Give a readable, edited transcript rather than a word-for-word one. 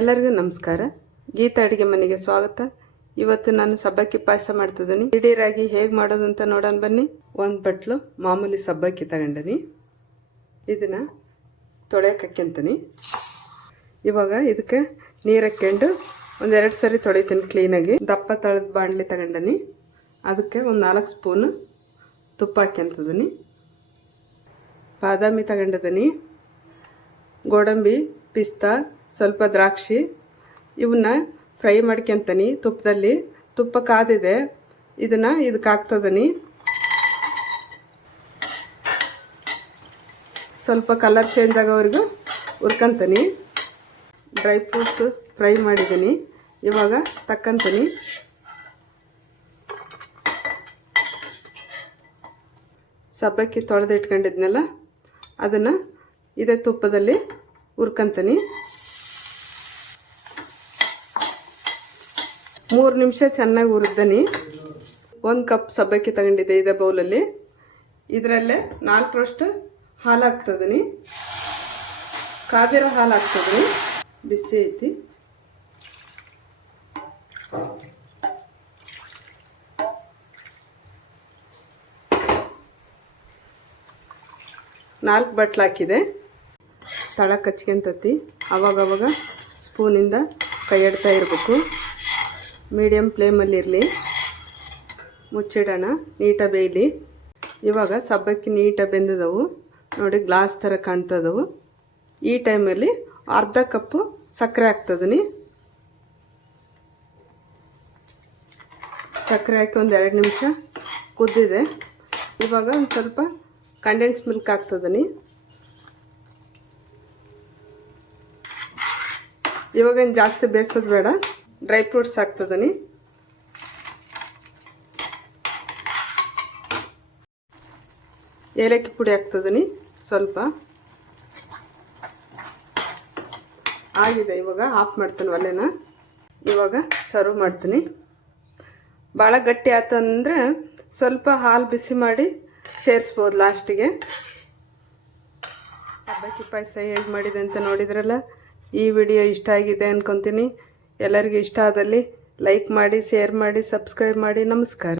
ಎಲ್ಲರಿಗೂ ನಮಸ್ಕಾರ. ಗೀತಾ ಅಡುಗೆ ಮನೆಗೆ ಸ್ವಾಗತ. ಇವತ್ತು ನಾನು ಸಬ್ಬಕ್ಕಿ ಪಾಯಸ ಮಾಡ್ತಿದ್ದೀನಿ. ಇಡೀ ರಾಗಿ ಹೇಗೆ ಮಾಡೋದು ಅಂತ ನೋಡೋಣ ಬನ್ನಿ. ಒಂದು ಬಟ್ಲು ಮಾಮೂಲಿ ಸಬ್ಬಕ್ಕಿ ತಗೊಂಡಿನಿ. ಇದನ್ನು ತೊಳೆಯಕ್ಕೆ ಹಾಕ್ಯಂತೀನಿ. ಇವಾಗ ಇದಕ್ಕೆ ನೀರು ಹಾಕ್ಕೊಂಡು ಒಂದೆರಡು ಸರಿ ತೊಳಿತೀನಿ ಕ್ಲೀನಾಗಿ. ದಪ್ಪ ತೊಳೆದ ಬಾಣಲಿ ತಗೊಂಡಿನಿ. ಅದಕ್ಕೆ ಒಂದು 4 ಸ್ಪೂನು ತುಪ್ಪ ಹಾಕ್ಯಂತಿದ್ದೀನಿ. ಬಾದಾಮಿ ತಗೊಂಡಿದ್ದೀನಿ, ಗೋಡಂಬಿ, ಪಿಸ್ತಾ, ಸ್ವಲ್ಪ ದ್ರಾಕ್ಷಿ ಇವನ್ನ ಫ್ರೈ ಮಾಡ್ಕೊತೀನಿ ತುಪ್ಪದಲ್ಲಿ. ತುಪ್ಪ ಕಾದಿದೆ, ಇದನ್ನು ಇದಕ್ಕೆ ಹಾಕ್ತಿದ್ದೀನಿ. ಸ್ವಲ್ಪ ಕಲರ್ ಚೇಂಜ್ ಆಗೋವರೆಗೂ ಹುರ್ಕೊಂತೀನಿ. ಡ್ರೈ ಫ್ರೂಟ್ಸು ಫ್ರೈ ಮಾಡಿದ್ದೀನಿ. ಇವಾಗ ತಕ್ಕಂತೀನಿ. ಸಬ್ಬಕ್ಕಿ ತೊಳೆದು ಇಟ್ಕೊಂಡಿದ್ನಲ್ಲ ಅದನ್ನು ಇದೇ ತುಪ್ಪದಲ್ಲಿ ಹುರ್ಕೊಂತೀನಿ. 3 ನಿಮಿಷ ಚೆನ್ನಾಗಿ ಹುರಿದ್ದೀನಿ. 1 ಕಪ್ ಸಬ್ಬಕ್ಕಿ ತಗೊಂಡಿದ್ದೆ ಇದೇ ಬೌಲಲ್ಲಿ. ಇದರಲ್ಲೇ 4ರಷ್ಟು ಹಾಲು ಹಾಕ್ತಿದ್ದೀನಿ. ಕಾದಿರೋ ಹಾಲು ಹಾಕ್ತಿದ್ದೀನಿ. ಬಿಸಿ ಐತಿ. ನಾಲ್ಕು ಬಟ್ಲು ಹಾಕಿದೆ. ತಳ ಕಚ್ಕೊಂತತಿ. ಅವಾಗವಾಗ ಸ್ಪೂನಿಂದ ಕೈ ಎಡ್ತಾ ಇರಬೇಕು. ಮೀಡಿಯಮ್ ಫ್ಲೇಮಲ್ಲಿರಲಿ. ಮುಚ್ಚಿಡೋಣ, ನೀಟಾಗಿ ಬೇಯಲಿ. ಇವಾಗ ಸಬ್ಬಕ್ಕಿ ನೀಟಾಗಿ ಬೆಂದಿದವು ನೋಡಿ, ಗ್ಲಾಸ್ ಥರ ಕಾಣ್ತದವು. ಈ ಟೈಮಲ್ಲಿ ಅರ್ಧ ಕಪ್ಪು ಸಕ್ಕರೆ ಹಾಕ್ತಿದ್ದೀನಿ. ಸಕ್ಕರೆ ಹಾಕಿ ಒಂದು 2 ನಿಮಿಷ ಕುದ್ದಿದೆ. ಇವಾಗ ಒಂದು ಸ್ವಲ್ಪ ಕಂಡೆನ್ಸ್ ಮಿಲ್ಕ್ ಹಾಕ್ತಿದ್ದೀನಿ. ಇವಾಗೇನು ಜಾಸ್ತಿ ಬೇಯಿಸೋದು ಬೇಡ. ಡ್ರೈ ಫ್ರೂಟ್ಸ್ ಹಾಕ್ತಿದ್ದೀನಿ. ಏಲಕ್ಕಿ ಪುಡಿ ಹಾಕ್ತಿದ್ದೀನಿ ಸ್ವಲ್ಪ. ಆಗಿದೆ. ಇವಾಗ ಆಫ್ ಮಾಡ್ತೀನಿ ಒಲೆನ. ಇವಾಗ ಸರ್ವ್ ಮಾಡ್ತೀನಿ. ಭಾಳ ಗಟ್ಟಿ ಆಯ್ತಂದರೆ ಸ್ವಲ್ಪ ಹಾಲು ಬಿಸಿ ಮಾಡಿ ಸೇರಿಸ್ಬೋದು ಲಾಸ್ಟಿಗೆ. ಸಬ್ಬಕ್ಕಿ ಪಾಯಸ ಹೇಗೆ ಮಾಡಿದೆ ಅಂತ ನೋಡಿದ್ರಲ್ಲ. ಈ ವಿಡಿಯೋ ಇಷ್ಟ ಆಗಿದೆ ಅಂದ್ಕೊತೀನಿ. ಎಲ್ಲರಿಗೂ ಇಷ್ಟ ಆದಲ್ಲಿ ಲೈಕ್ ಮಾಡಿ, ಶೇರ್ ಮಾಡಿ, ಸಬ್ಸ್ಕ್ರೈಬ್ ಮಾಡಿ. ನಮಸ್ಕಾರ.